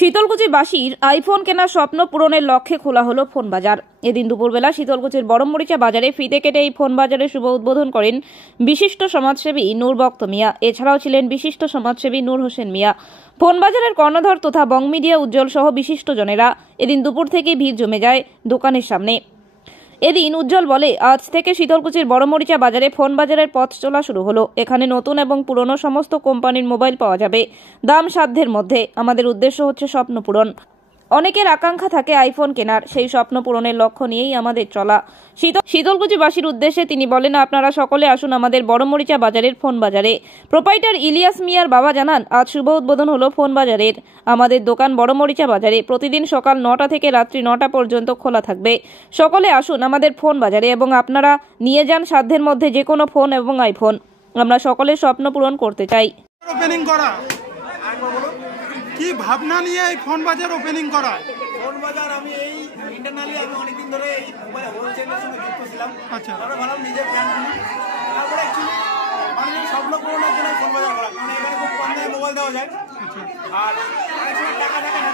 শীতলকুচিবাসীর iPhone কেনার স্বপ্ন পূরণের লক্ষ্যে খোলা হলো ফোন বাজার। এদিন দুপুরবেলা শীতলকুচির বড়মরিচা বাজারে ফিতে কেটে এই ফোন বাজারের শুভ উদ্বোধন করেন বিশিষ্ট সমাজসেবী নূর বক্ত মিয়া। এছাড়াও ছিলেন বিশিষ্ট সমাজসেবী নূর হোসেন মিয়া। ফোন বাজারের কর্ণধর তথা বং মিডিয়া উজ্জ্বল সহ বিশিষ্টজনেরা এদিন দুপুর থেকেই ভিড় জমে যায় দোকানের সামনে। এদিন উজ্জ্বল বলে, আজ থেকে শীতলকুচির বড়মরিচা বাজারে ফোন বাজারের পথ চলা শুরু হলো। এখানে নতুন এবং পুরনো সমস্ত কোম্পানির মোবাইল পাওয়া যাবে দাম সাধ্যের মধ্যে। আমাদের উদ্দেশ্য হচ্ছে স্বপ্ন পূরণ। অনেকের আকাঙ্ক্ষা থাকে আইফোন কেনার, সেই স্বপ্ন পূরণের লক্ষ্য নিয়েই আমাদের চলা। শীতলকুচিবাসীর উদ্দেশ্যে তিনি বলেন, আপনারা সকলে আসুন আমাদের বড়মরিচা বাজারের ফোন বাজারে। প্রোপাইটার ইলিয়াস মিয়ার বাবা জানান, আজ শুভ উদ্বোধন হলো ফোন বাজারের। আমাদের দোকান বড়মরিচা বাজারে প্রতিদিন সকাল 9টা থেকে রাত্রি 9টা পর্যন্ত খোলা থাকবে। সকলে আসুন আমাদের ফোন বাজারে এবং আপনারা নিয়ে যান সাধ্যের মধ্যে যে কোনো ফোন এবং আইফোন। আমরা সকলের স্বপ্ন পূরণ করতে চাই। ওপেনিং করা কি ভাবনা নিয়ে এই ফোন বাজার ওপেনিং করা? ফোন বাজার আমি এই ইন্টারনালি আমি অনেকদিন ধরে এই মোবাইল হোলসেলের সঙ্গে যুক্ত ছিলাম। আচ্ছা, আমরা ভাবলাম নিজের ব্র্যান্ড খুলি। তারপরে অ্যাকচুয়ালি মানুষের স্বপ্ন পূরণের জন্য ফোন বাজার করা, কারণ এখানে খুব কম দামে মোবাইল দেওয়া যায়। আর অনেক সময় টাকা থাকে না।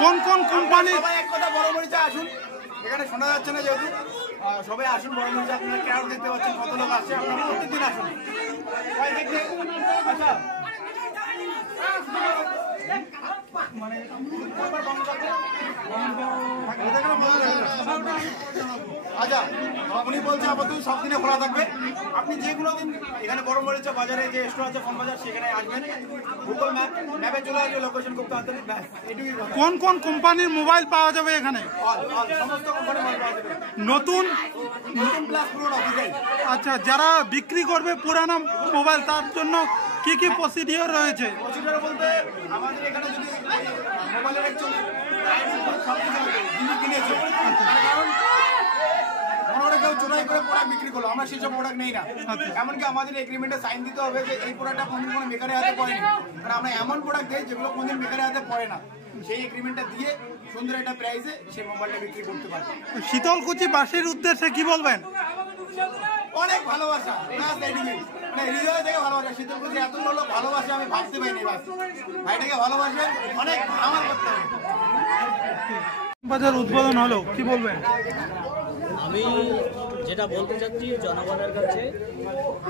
কোন কোন কোম্পানি? সবাই এক কথা বড়মরিচা আসুন, এখানে শোনা যাচ্ছে না যেহেতু, সবাই আসুন বড়মরিচা। আপনারা ক্রাউড দেখতে পাচ্ছেন কত লোক আসছে, আপনারা প্রত্যেকদিন আসুন। সবাই দেখতে আচ্ছা মানে আচ্ছা উনি বলছে আপাতত সব দিনে খোলা থাকবে। আপনি যে কোনো দিন এখানে বড়মরিচা বাজারে যে স্টোর আছে ফোন বাজার, সেখানে আসবেন। গুগল ম্যাপে চলে আসবে, লোকেশন খুব তাড়াতাড়ি। কোন কোন কোম্পানির মোবাইল পাওয়া যাবে এখানে? সমস্ত কোম্পানির মোবাইল পাওয়া যাবে, নতুন প্লাস পুরোনো ডিজাইন। আচ্ছা, যারা বিক্রি করবে পুরানো মোবাইল, তার জন্য কি কি প্রসিডিওর রয়েছে? প্রসিডিওর বলতে আমাদের এখানে যদি মোবাইলের একজন যিনি কিনেছে, কারণ মনে কেউ চোরাই করে প্রোডাক্ট বিক্রি করলো, আমরা সেসব প্রোডাক্ট নেই না। এমনকি আমাদের এগ্রিমেন্টে সাইন দিতে হবে যে এই প্রোডাক্টটা কোনদিন কোনো মেকারের হাতে পড়েনি, কারণ আমরা এমন প্রোডাক্ট দিই যেগুলো কোনদিন মেকারের হাতে পড়ে না। সেই এগ্রিমেন্টটা দিয়ে সুন্দর একটা প্রাইসে সেই মোবাইলটা বিক্রি করতে পারবে। শীতলকুচিবাসীর উদ্দেশ্যে কি বলবেন? অনেক ভালোবাসা, হৃদয় থেকে ভালোবাসা। শীতলকুচি এত লোক ভালোবাসে আমি ভাবতে পারিনি। ভাইটাকে ভালোবাসবেন, অনেক আমার করতে হবে। বাজার উদ্বোধন হলো, কি বলবেন? আমি যেটা বলতে চাচ্ছি জনগণের কাছে,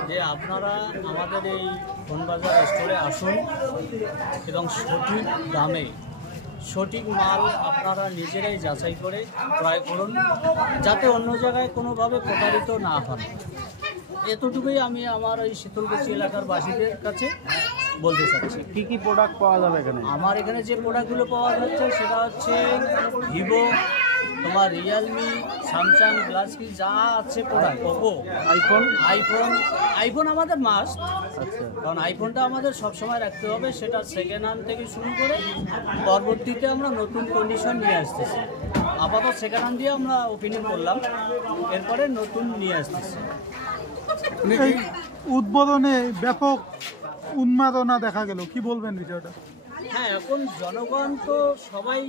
যে আপনারা আমাদের এই ফোন বাজার স্টোরে আসুন এবং সঠিক দামে সঠিক মাল আপনারা নিজেরাই যাচাই করে ক্রয় করুন, যাতে অন্য জায়গায় কোনোভাবে প্রতারিত না হন। এতটুকুই আমি আমার এই শীতলকুচি এলাকার বাসীদের কাছে বলতে চাচ্ছি। কি কি প্রোডাক্ট পাওয়া যাবে এখানে? আমার এখানে যে প্রোডাক্টগুলো পাওয়া যাচ্ছে সেটা হচ্ছে ভিভো, তোমার রিয়েলমি, স্যামসাং, গ্লাসকি যা আছে প্রোডাক্ট, ওপো, আইফোন আমাদের মাস্ট। আচ্ছা, কারণ আইফোনটা আমাদের সবসময় রাখতে হবে, সেটা সেকেন্ড হ্যান্ড থেকে শুরু করে পরবর্তীতে আমরা নতুন কন্ডিশন নিয়ে আসতেছি। আপাতত সেকেন্ড হ্যান্ড দিয়ে আমরা ওপেনিং করলাম, এরপরে নতুন নিয়ে আসতেছি। এই উদ্বোধনে ব্যাপক উন্মাদনা দেখা গেল, কি বলবেন বিষয়টা? হ্যাঁ, এখন জনগণ তো সবাই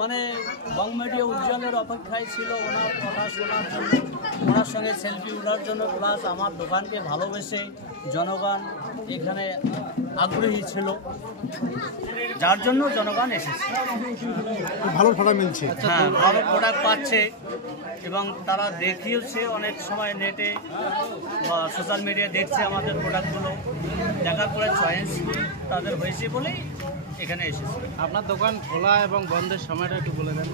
মানে বং মিডিয়া উজ্জ্বলের অপেক্ষায় ছিল ওনার কথা শোনার জন্য, ওনার সঙ্গে সেলফি ওঠার জন্য, প্লাস আমার দোকানকে ভালোবেসে জনগণ এখানে আগ্রহী ছিল, যার জন্য জনগণ এসেছে। ভালো ভাড়া মিলছে। হ্যাঁ, ভালো প্রোডাক্ট পাচ্ছে এবং তারা দেখিয়েছে অনেক সময় নেটে বা সোশ্যাল মিডিয়ায় দেখছে আমাদের প্রোডাক্টগুলো, দেখার পরে চয়েস তাদের হয়েছে বলেই এখানে এসেছে। আপনার দোকান খোলা এবং বন্ধের সময়টা একটু বলে দেন।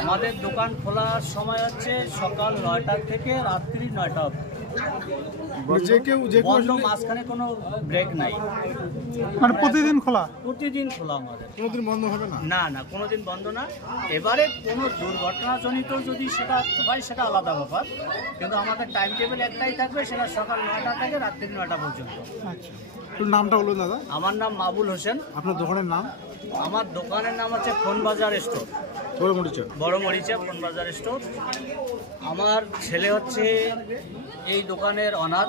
আমাদের দোকান খোলার সময় হচ্ছে সকাল 9টা থেকে রাত্রি 9টা অবধি। বন্ধ, মাঝখানে কোনো ব্রেক নাই, মানে প্রতিদিন খোলা? প্রতিদিন খোলা আমাদের, কোনোদিন বন্ধ হবে না? না না, কোনোদিন বন্ধ না। এবারে কোনো দুর্ঘটনাজনিত যদি সেটা হয় সেটা আলাদা ব্যাপার, কিন্তু আমাদের টাইম টেবিল একটাই থাকবে, সেটা সকাল 9টা থেকে রাত্রি 9টা পর্যন্ত। আচ্ছা, নামটা বলুন দাদা। আমার নাম মাবুল হোসেন। আপনার দোকানের নাম? আমার দোকানের নাম হচ্ছে ফোন বাজার স্টোর, বড়মরিচা ফোন বাজার স্টোর। আমার ছেলে হচ্ছে এই দোকানের অনার,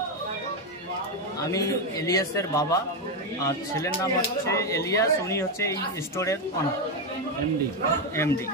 আমি এলিয়াসের বাবা, আর ছেলের নাম হচ্ছে এলিয়াস, উনি হচ্ছে এই স্টোরের অনার, এমডি।